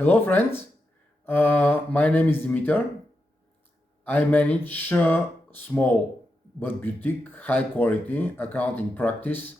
Hello, friends. My name is Dimitar. I manage small but boutique, high quality accounting practice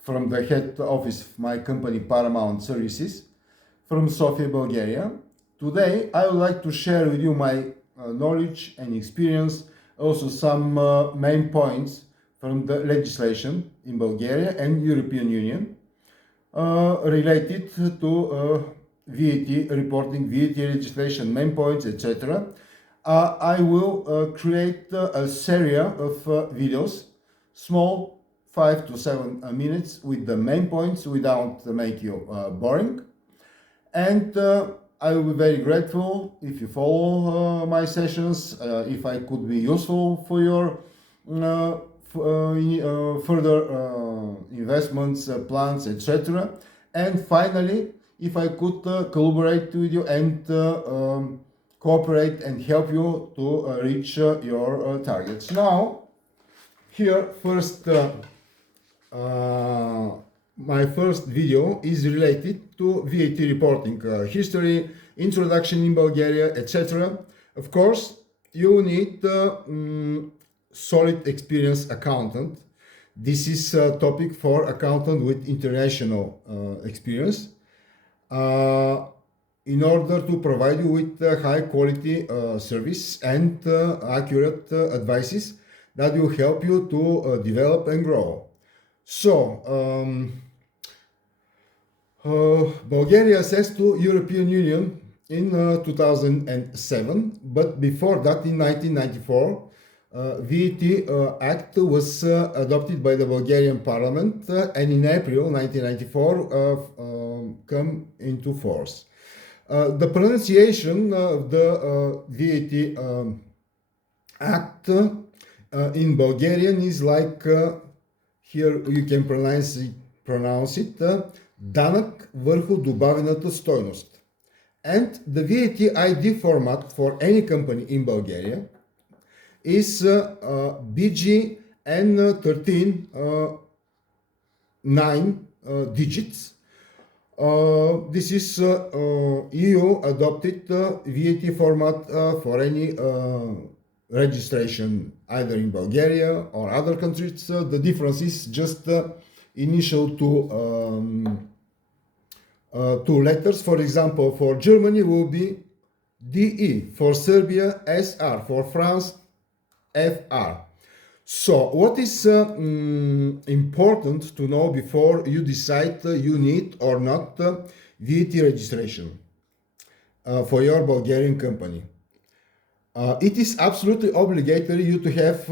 from the head office of my company Paramount Services from Sofia, Bulgaria. Today, I would like to share with you my knowledge and experience, also some main points from the legislation in Bulgaria and European Union related to VAT reporting, VAT legislation, main points, etc. I will create a series of videos, small, 5 to 7 minutes, with the main points without make you boring. And I will be very grateful if you follow my sessions, if I could be useful for your further investments, plans, etc. And finally, if I could collaborate with you and cooperate and help you to reach your targets. Now, here first, my first video is related to VAT reporting, history, introduction in Bulgaria, etc. Of course, you need solid experienced accountant. This is a topic for accountant with international experience. In order to provide you with high quality service and accurate advices that will help you to develop and grow. So, Bulgaria accessed to European Union in 2007, but before that, in 1994, VAT Act was adopted by the Bulgarian Parliament, and in April 1994 come into force. The pronunciation of the VAT Act in Bulgarian is like, here you can pronounce it Данък върху добавената стойност. And the VAT ID format for any company in Bulgaria is BGN13 9 digits. This is EU adopted VAT format for any registration either in Bulgaria or other countries. The difference is just initial two letters. For example, for Germany will be DE, for Serbia SR, for France FR. So what is important to know before you decide you need or not VAT registration for your Bulgarian company? It is absolutely obligatory you to have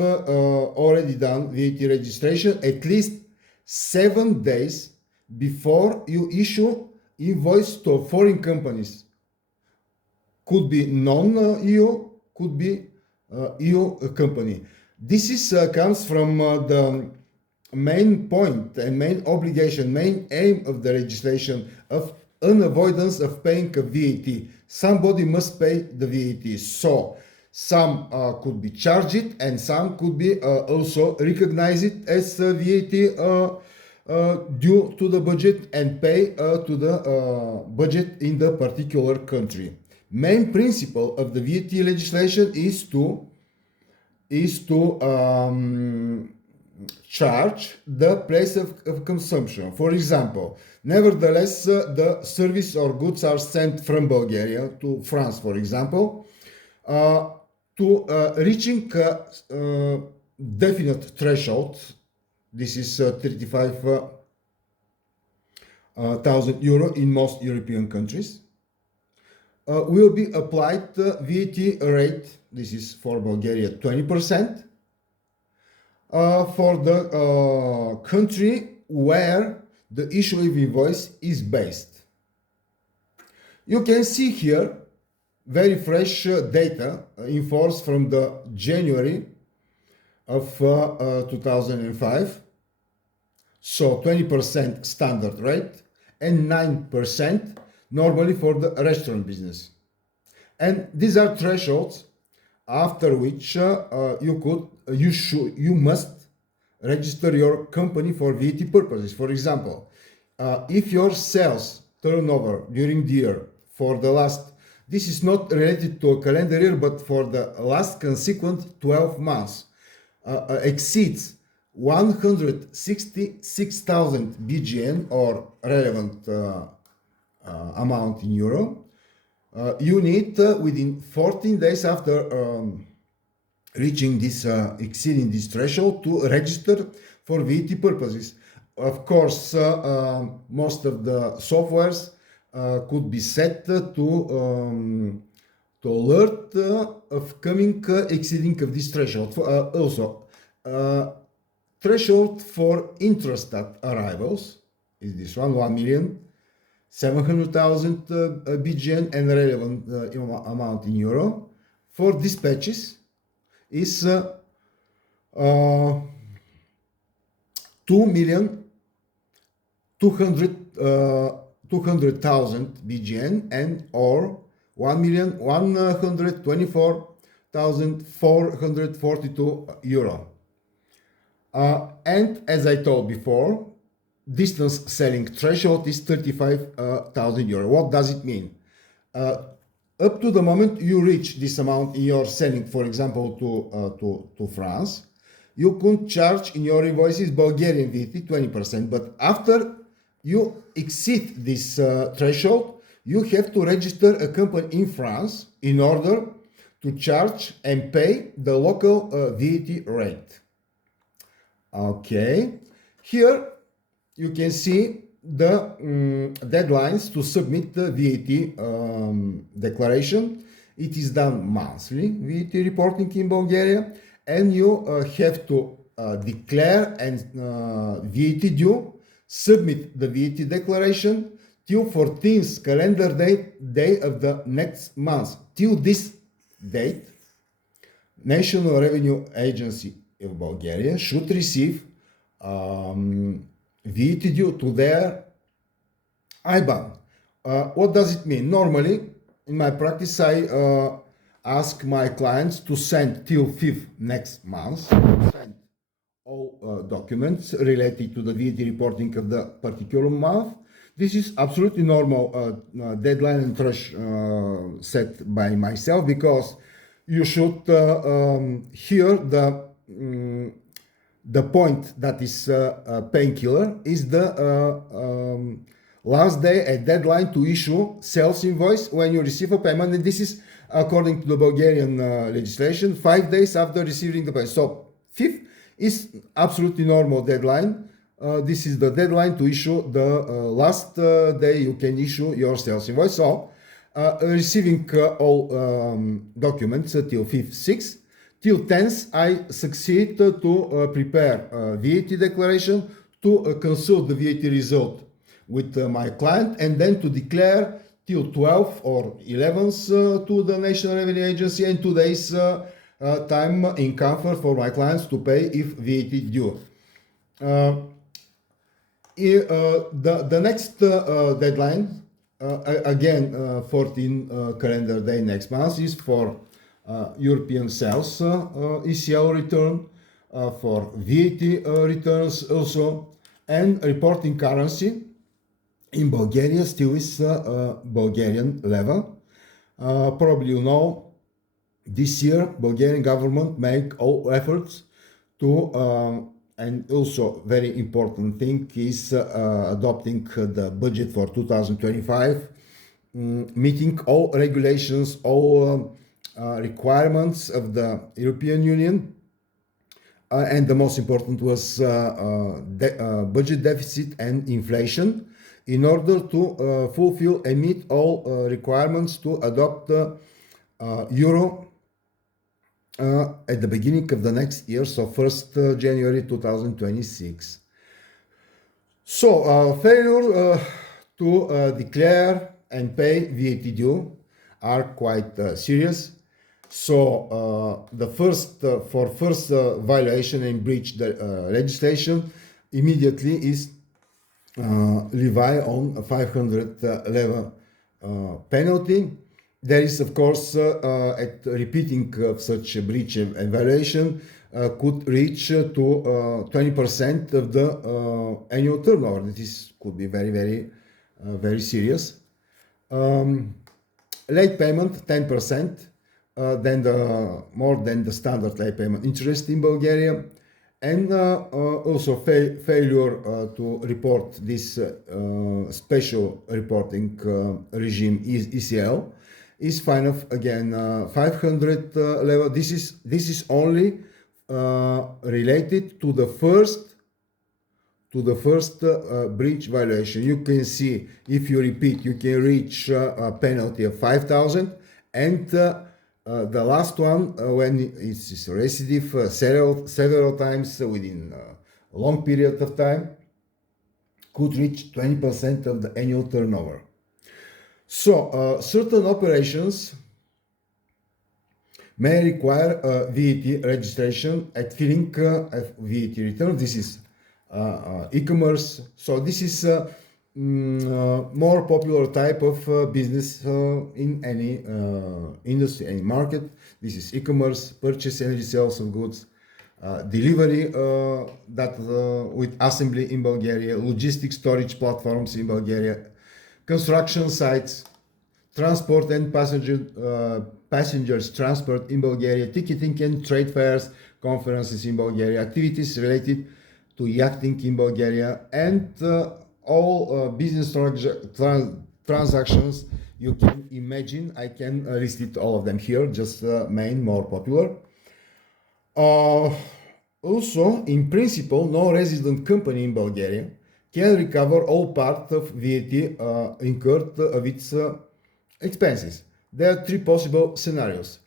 already done VAT registration at least 7 days before you issue invoice to foreign companies. Could be non-EU, could be EU company. This is comes from the main point and main obligation, main aim of the legislation of unavoidance of paying a VAT. Somebody must pay the VAT. So some could be charged and some could be also recognized as VAT due to the budget and pay to the budget in the particular country. Main principle of the VAT legislation is to charge the place of consumption. For example, nevertheless, the service or goods are sent from Bulgaria to France, for example, to reaching definite threshold. This is 35,000 euro in most European countries. Will be applied VAT rate. This is for Bulgaria 20%. For the country where the issue of invoice is based. You can see here very fresh data in force from the January of 2005. So 20% standard rate and 9% normally for the restaurant business. And these are thresholds after which you must register your company for VAT purposes. For example, if your sales turnover during the year for the last, this is not related to a calendar year, but for the last consequent 12 months, exceeds 166,000 BGN or relevant amount in euro, you need within 14 days after reaching this, exceeding this threshold, to register for VAT purposes. Of course, most of the softwares could be set to alert of coming exceeding of this threshold. Also, threshold for intrastat arrivals is this one, 1,700,000 BGN and relevant amount in euro. For dispatches is 2,200,000 BGN and or 1,124,442 euro. And as I told before, distance selling threshold is 35,000 euro. What does it mean? Up to the moment you reach this amount in your selling, for example, to France, you could charge in your invoices Bulgarian VAT 20%. But after you exceed this threshold, you have to register a company in France in order to charge and pay the local VAT rate. Okay, here you can see the deadlines to submit the VAT declaration. It is done monthly, VAT reporting in Bulgaria, and you have to declare and VAT due, submit the VAT declaration till 14th calendar day of the next month. Till this date, National Revenue Agency of Bulgaria should receive VAT due to their IBAN. What does it mean? Normally, in my practice, I ask my clients to send till 5th next month, send all documents related to the VAT reporting of the particular month. This is absolutely normal deadline and thresh set by myself, because you should hear the point that is painkiller is the last day, a deadline to issue sales invoice when you receive a payment, and this is according to the Bulgarian legislation 5 days after receiving the payment. So 5th is absolutely normal deadline. This is the deadline to issue the last day you can issue your sales invoice. So receiving all documents till 5th, 6th. Till 10th, I succeed to prepare VAT declaration, to consult the VAT result with my client, and then to declare till 12th or 11th to the National Revenue Agency, and 2 days time in comfort for my clients to pay if VAT due. The next deadline, again 14 calendar day next month, is for European sales ECL return, for VAT returns also, and reporting currency in Bulgaria still is Bulgarian level. Probably you know, this year Bulgarian government make all efforts to, and also very important thing is adopting the budget for 2025, meeting all regulations, all requirements of the European Union, and the most important was budget deficit and inflation, in order to fulfill and meet all requirements to adopt euro at the beginning of the next year, so 1st January 2026. So failure to declare and pay VAT due are quite serious. So the first violation and breach the legislation immediately is levy on a 500 level penalty. There is, of course, at repeating of such a breach and violation could reach to 20% of the annual turnover. This could be very, very, very serious. Late payment 10%, than the more than the standard late payment interest in Bulgaria, and also failure to report this special reporting regime is ECL is fine of again 500 level. This is only related to the first breach violation. You can see if you repeat, you can reach a penalty of 5,000, and the last one, when it's recidive several times within a long period of time, could reach 20% of the annual turnover. So certain operations may require VAT registration at filing VAT return. This is e-commerce. So this is more popular type of business in any industry, any market. This is e-commerce, purchase and resales of goods, delivery with assembly in Bulgaria, logistic storage platforms in Bulgaria, construction sites, transport and passengers transport in Bulgaria, ticketing and trade fairs, conferences in Bulgaria, activities related to yachting in Bulgaria, and all business transactions you can imagine. I can list it all of them here, just main more popular. Also, in principle, no resident company in Bulgaria can recover all part of VAT incurred of its expenses. There are three possible scenarios.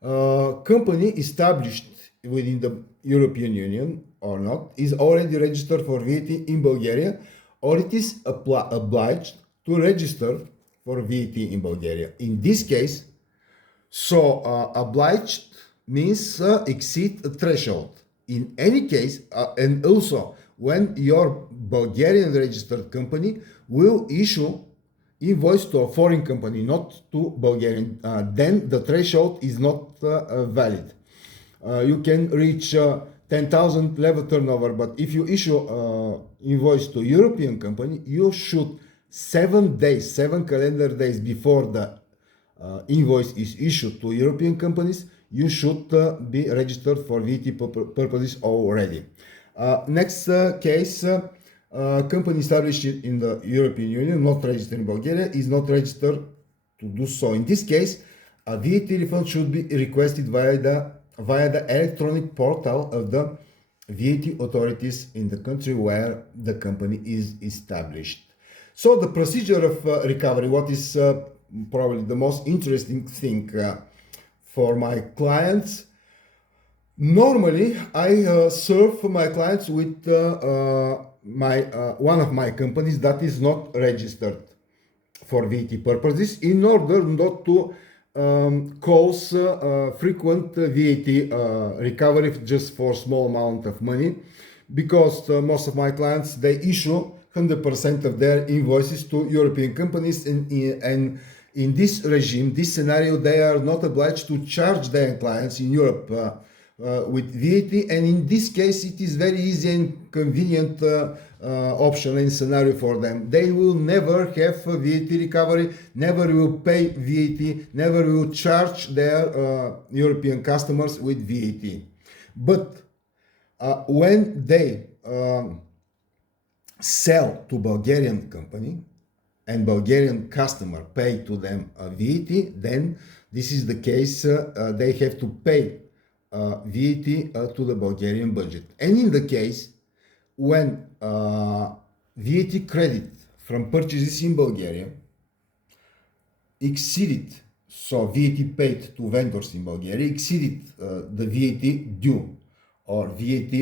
Company established within the European Union or not is already registered for VAT in Bulgaria, or it is obliged to register for VAT in Bulgaria. In this case, so obliged means exceed a threshold. In any case, and also when your Bulgarian registered company will issue invoice to a foreign company, not to Bulgarian, then the threshold is not valid. You can reach 10,000 level turnover, but if you issue invoice to European company, you should 7 calendar days before the invoice is issued to European companies, you should be registered for VAT purposes already. Next case, company established in the European Union, not registered in Bulgaria, is not registered to do so. In this case, a VAT refund should be requested via the electronic portal of the VAT authorities in the country where the company is established. So the procedure of recovery, what is probably the most interesting thing for my clients. Normally, I serve my clients with one of my companies that is not registered for VAT purposes, in order not to cause frequent VAT recovery just for small amount of money, because most of my clients, they issue 100% of their invoices to European companies, and in this regime, this scenario, they are not obliged to charge their clients in Europe with VAT, and in this case it is very easy and convenient option and scenario for them. They will never have VAT recovery, never will pay VAT, never will charge their European customers with VAT. But when they sell to Bulgarian company and Bulgarian customer pay to them VAT, then this is the case, they have to pay VAT to the Bulgarian budget. And in the case when VAT credit from purchases in Bulgaria exceeded, so VAT paid to vendors in Bulgaria exceeded the VAT due or VAT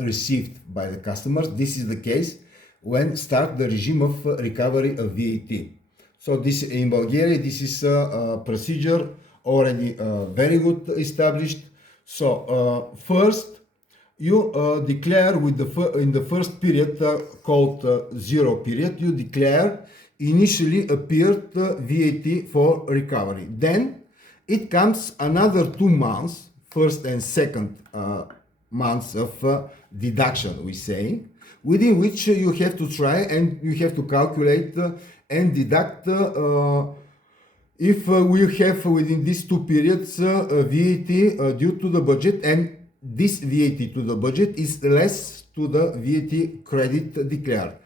received by the customers, this is the case when start the regime of recovery of VAT. So this in Bulgaria, this is a procedure already very good established. So first you declare with in the first period called zero period, you declare initially appeared VAT for recovery. Then it comes another 2 months, first and second months of deduction, we say, within which you have to try and you have to calculate and deduct If we have within these two periods VAT due to the budget, and this VAT to the budget is less to the VAT credit declared.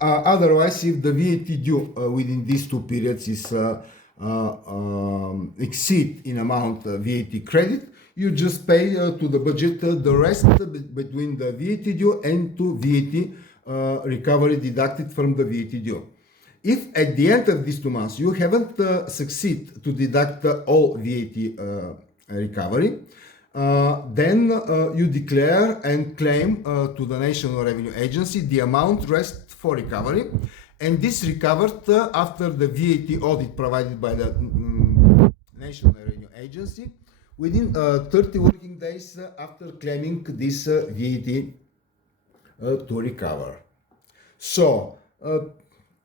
Otherwise, if the VAT due within these two periods is exceed in amount VAT credit, you just pay to the budget the rest between the VAT due and to VAT recovery deducted from the VAT due. If at the end of these 2 months you haven't succeed to deduct all VAT recovery, then you declare and claim to the National Revenue Agency the amount rest for recovery, and this recovered after the VAT audit provided by the National Revenue Agency within 30 working days after claiming this VAT to recover. So,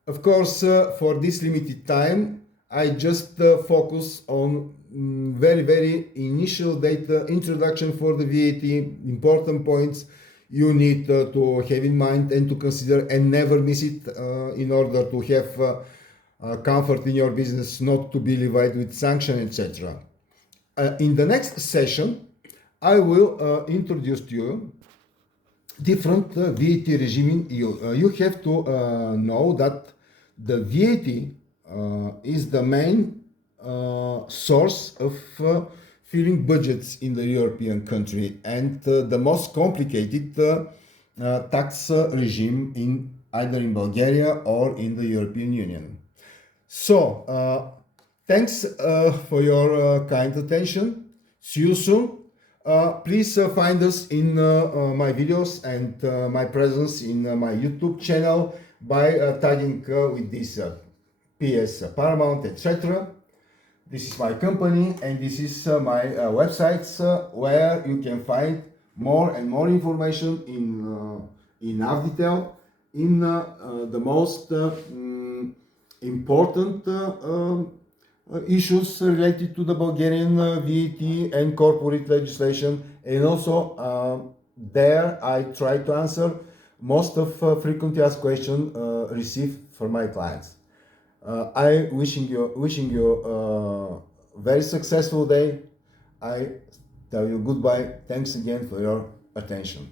of course, for this limited time, I just focus on very initial data introduction for the VAT, important points you need to have in mind and to consider and never miss it in order to have comfort in your business, not to be levied with sanction, etc. In the next session, I will introduce to you different VAT regime in EU. You have to know that the VAT is the main source of filling budgets in the European country and the most complicated tax regime in either in Bulgaria or in the European Union. So, thanks for your kind attention. See you soon. Please find us in my videos and my presence in my YouTube channel by tagging with this PS Paramount, etc. This is my company and this is my websites where you can find more and more information in enough detail in the most important issues related to the Bulgarian VAT and corporate legislation, and also there I try to answer most of frequently asked questions received from my clients. I wishing you a very successful day. I tell you goodbye. Thanks again for your attention.